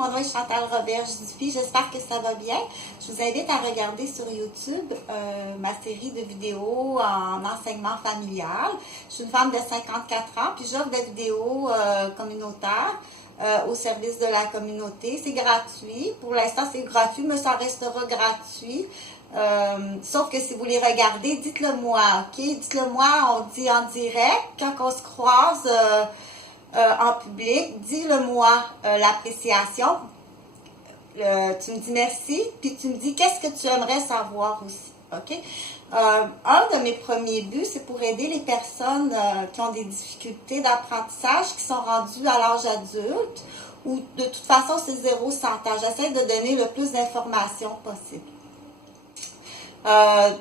mon nom est Chantal Robert-Dupuis, j'espère que ça va bien. Je vous invite à regarder sur YouTube ma série de vidéos en enseignement familial. Je suis une femme de 54 ans, puis j'offre des vidéos communautaires au service de la communauté. C'est gratuit, pour l'instant c'est gratuit, mais ça restera gratuit. Sauf que si vous les regardez, dites-le moi, ok? Dites-le moi, on dit en direct, quand on se croise en public, dis-le-moi l'appréciation. Tu me dis merci, puis tu me dis qu'est-ce que tu aimerais savoir aussi, ok? Un de mes premiers buts, c'est pour aider les personnes qui ont des difficultés d'apprentissage, qui sont rendues à l'âge adulte, ou de toute façon c'est 0-100 ans. J'essaie de donner le plus d'informations possible.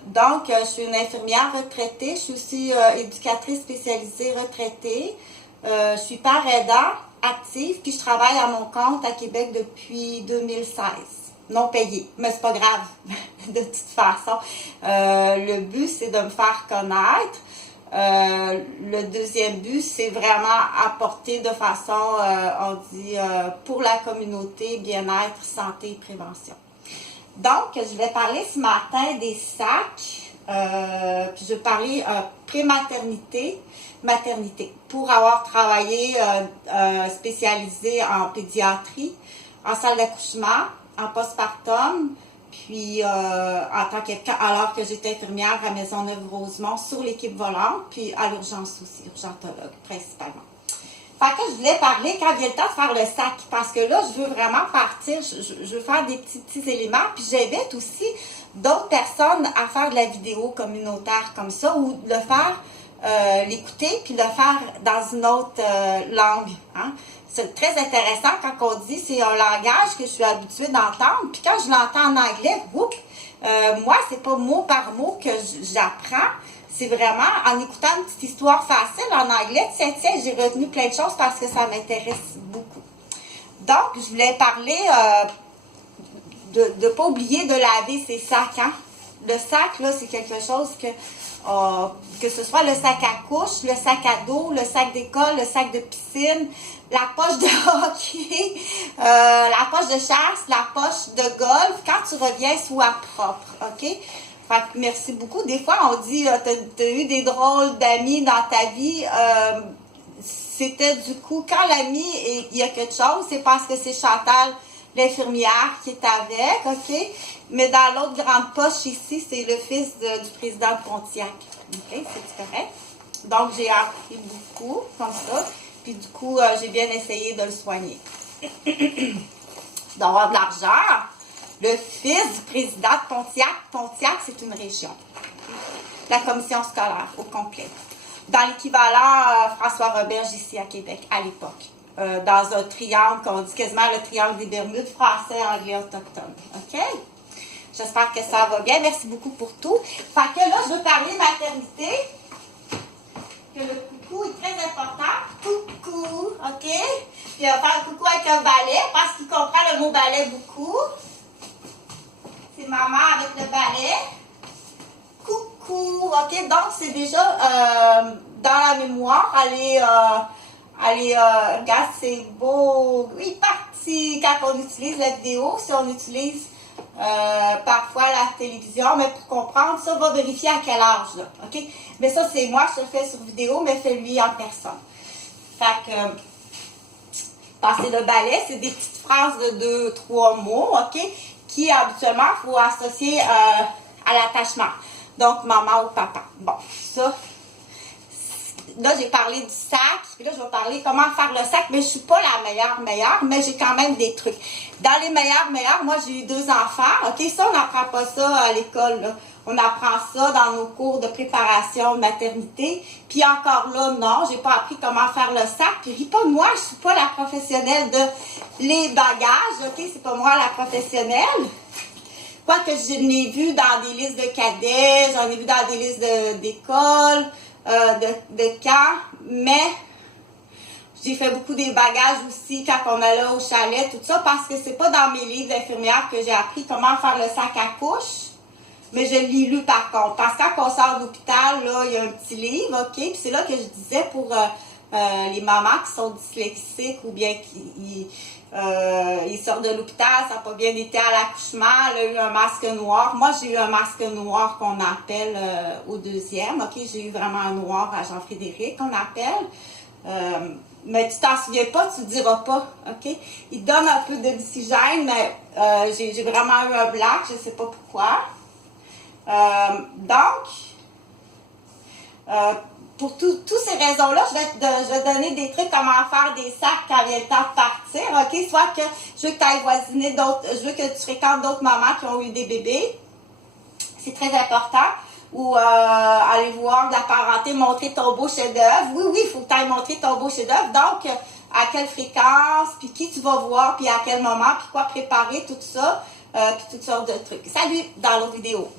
Donc, je suis une infirmière retraitée, je suis aussi éducatrice spécialisée retraitée. Je suis père aidant, active, puis je travaille à mon compte à Québec depuis 2016. Non payé, mais c'est pas grave, de toute façon. Le but, c'est de me faire connaître. Le deuxième but, c'est vraiment apporter de façon, on dit, pour la communauté, bien-être, santé et prévention. Donc, je vais parler ce matin des sacs, puis je vais parler prématernité, maternité, pour avoir travaillé spécialisé en pédiatrie, en salle d'accouchement, en postpartum, puis en tant alors que j'étais infirmière à Maisonneuve-Rosemont sur l'équipe volante, puis à l'urgence aussi, urgentologue principalement. Fait que je voulais parler quand vient le temps de faire le sac, parce que là, je veux vraiment partir, je veux faire des petits éléments, puis j'invite aussi d'autres personnes à faire de la vidéo communautaire comme ça, ou de le faire, l'écouter, puis le faire dans une autre langue. Hein? C'est très intéressant quand on dit c'est un langage que je suis habituée d'entendre, puis quand je l'entends en anglais, moi, c'est pas mot par mot que j'apprends. C'est vraiment en écoutant une petite histoire facile en anglais. Tiens, j'ai retenu plein de choses parce que ça m'intéresse beaucoup. Donc, je voulais parler de ne pas oublier de laver ses sacs. Hein? Le sac, là, c'est quelque chose que ce soit le sac à couche, le sac à dos, le sac d'école, le sac de piscine, la poche de hockey, la poche de chasse, la poche de golf, quand tu reviens, sois propre, OK? Fait que merci beaucoup. Des fois, on dit, t'as eu des drôles d'amis dans ta vie. C'était du coup, quand l'ami, il y a quelque chose, c'est parce que c'est Chantal, l'infirmière, qui est avec, OK? Mais dans l'autre grande poche ici, c'est le fils du président de Pontiac. OK? C'est correct? Donc, j'ai appris beaucoup, comme ça. Puis du coup, j'ai bien essayé de le soigner. D'avoir de l'argent. Le fils du président de Pontiac. Pontiac, c'est une région. La commission scolaire au complet. Dans l'équivalent François Roberge ici à Québec, à l'époque. Dans un triangle, qu'on dit quasiment le triangle des Bermudes, français, anglais, autochtone. OK? J'espère que ça va bien. Merci beaucoup pour tout. Fait que là, je veux parler maternité. Que le coucou est très important. Coucou, OK? Puis on va faire coucou avec un balai parce qu'il comprend le mot balai beaucoup. C'est maman avec le balai. Coucou, ok? Donc, c'est déjà dans la mémoire. Allez, regarde, c'est beau. Oui, parti. Quand on utilise la vidéo, si on utilise parfois la télévision, mais pour comprendre, ça va vérifier à quel âge, là, ok? Mais ça, c'est moi, je le fais sur vidéo, mais fais-lui en personne. Fait que, passer le balai, c'est des petites phrases de 2-3 mots, ok? Qui habituellement, il faut associer à l'attachement. Donc, maman ou papa. Bon, ça, là, j'ai parlé du sac, puis là, je vais parler comment faire le sac, mais je suis pas la meilleure, mais j'ai quand même des trucs. Dans les meilleurs, moi, j'ai eu 2 enfants, ok? Ça, on n'apprend pas ça à l'école, là. On apprend ça dans nos cours de préparation de maternité. Puis encore là, non, j'ai pas appris comment faire le sac. Puis ris pas de moi, je suis pas la professionnelle de les bagages, ok? C'est pas moi la professionnelle. Quoique je l'ai vu dans des listes de cadets, j'en ai vu dans des listes d'école, de camp, mais j'ai fait beaucoup des bagages aussi quand on allait au chalet, tout ça, parce que c'est pas dans mes livres d'infirmière que j'ai appris comment faire le sac à couche. Mais je l'ai lu par contre. Parce que quand on sort de l'hôpital, là, il y a un petit livre, ok? Puis c'est là que je disais pour les mamans qui sont dyslexiques ou bien Il sort de l'hôpital, ça n'a pas bien été à l'accouchement, il a eu un masque noir. Moi, j'ai eu un masque noir qu'on appelle au deuxième, ok? J'ai eu vraiment un noir à Jean-Frédéric, qu'on appelle. Mais tu t'en souviens pas, tu le diras pas, ok? Il donne un peu d'oxygène, mais j'ai vraiment eu un black, je sais pas pourquoi. Pour toutes ces raisons-là, je vais te donner des trucs comment faire des sacs quand vient le temps de partir, ok? Soit que je veux que tu ailles voisiner d'autres, je veux que tu fréquentes d'autres mamans qui ont eu des bébés. C'est très important. Ou aller voir de la parenté, montrer ton beau chef-d'œuvre. Oui, il faut que tu ailles montrer ton beau chef-d'œuvre. Donc, à quelle fréquence, puis qui tu vas voir, puis à quel moment, puis quoi préparer, tout ça, puis toutes sortes de trucs. Salut dans l'autre vidéo.